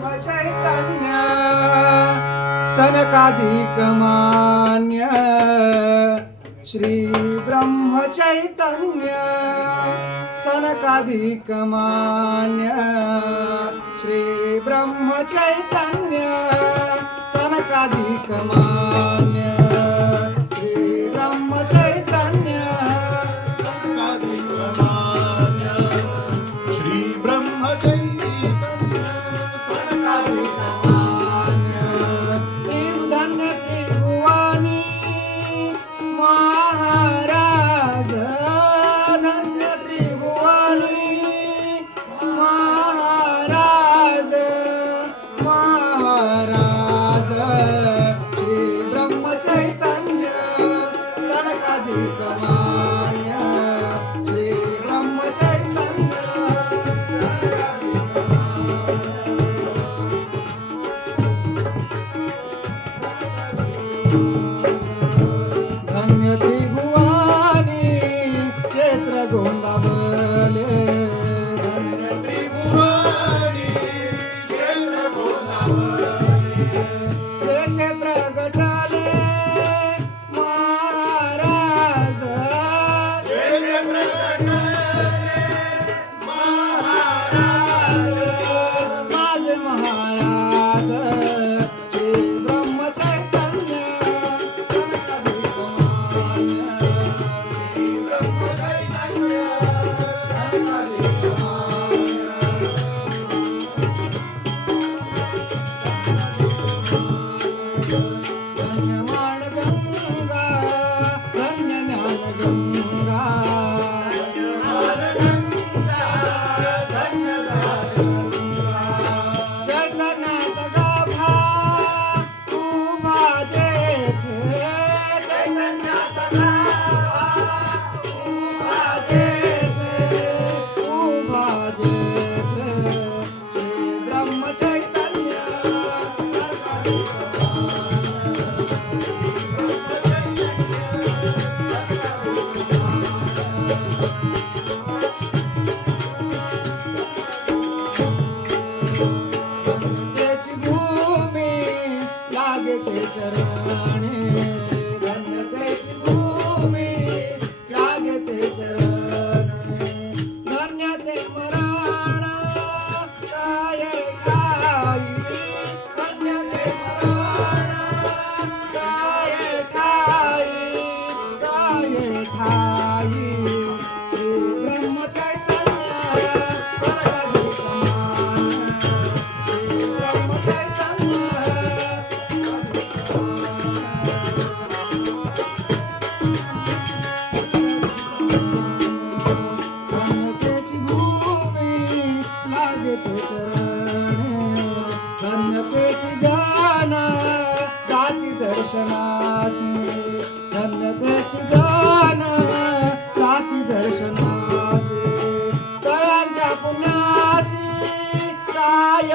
ब्रह्म चैतन्य सनकादिक मान्य श्री ब्रह्म चैतन्य सनकादिक मान्य श्री ब्रह्म चैतन्य सनकादिक मान्य श्री ब्रह्म चैतन्य सनकादिक मान्य श्री ब्रह्म चैतन्य सनकादिक मान्य निर्धन्य त्रिभुवानी महाराज धन्य त्रिभुवानी महाराज महाराज श्री ब्रह्म चैतन्य सनकादिक मान्य श्री ब्रह्म चैतन्य धन्य त्रिभुवानी क्षेत्र गोंदावले धन्य त्रिभुवानी क्षेत्र गोंदावले तेथे प्रगटाले महाराज तेथे प्रगटाले महाराज माझे महाराज श्री ब्रह्म चैतन्य सनकादिक मान्य श्री ब्रह्म चैतन्य सनकादिक मान्य धन्य मानगंगा धन्य ज्ञानगंगा धन्य मानगंगा धन्य ज्ञानगंगा चैतन्याचा गाभा उभा जेथे चैतन्याचा गाभा उभा जेथे श्री ब्रह्म चैतन्य सनकादिक धन्यतेची भूमी लागते चरणी धन्यतेची भूमी लागते चरणी धन्यते मरण काय ठाई धन्यते मरण काय ठाई श्री ब्रह्म चैतन्य सनकादिक मान्य श्री ब्रह्म चैतन्य धन्यतेची भूमी लागते चरणी धन्यतेची ध्यान जाती दर्शनासी धन्यतेची ध्यान जाती दर्शनासी तयांच्या पुण्यासी काय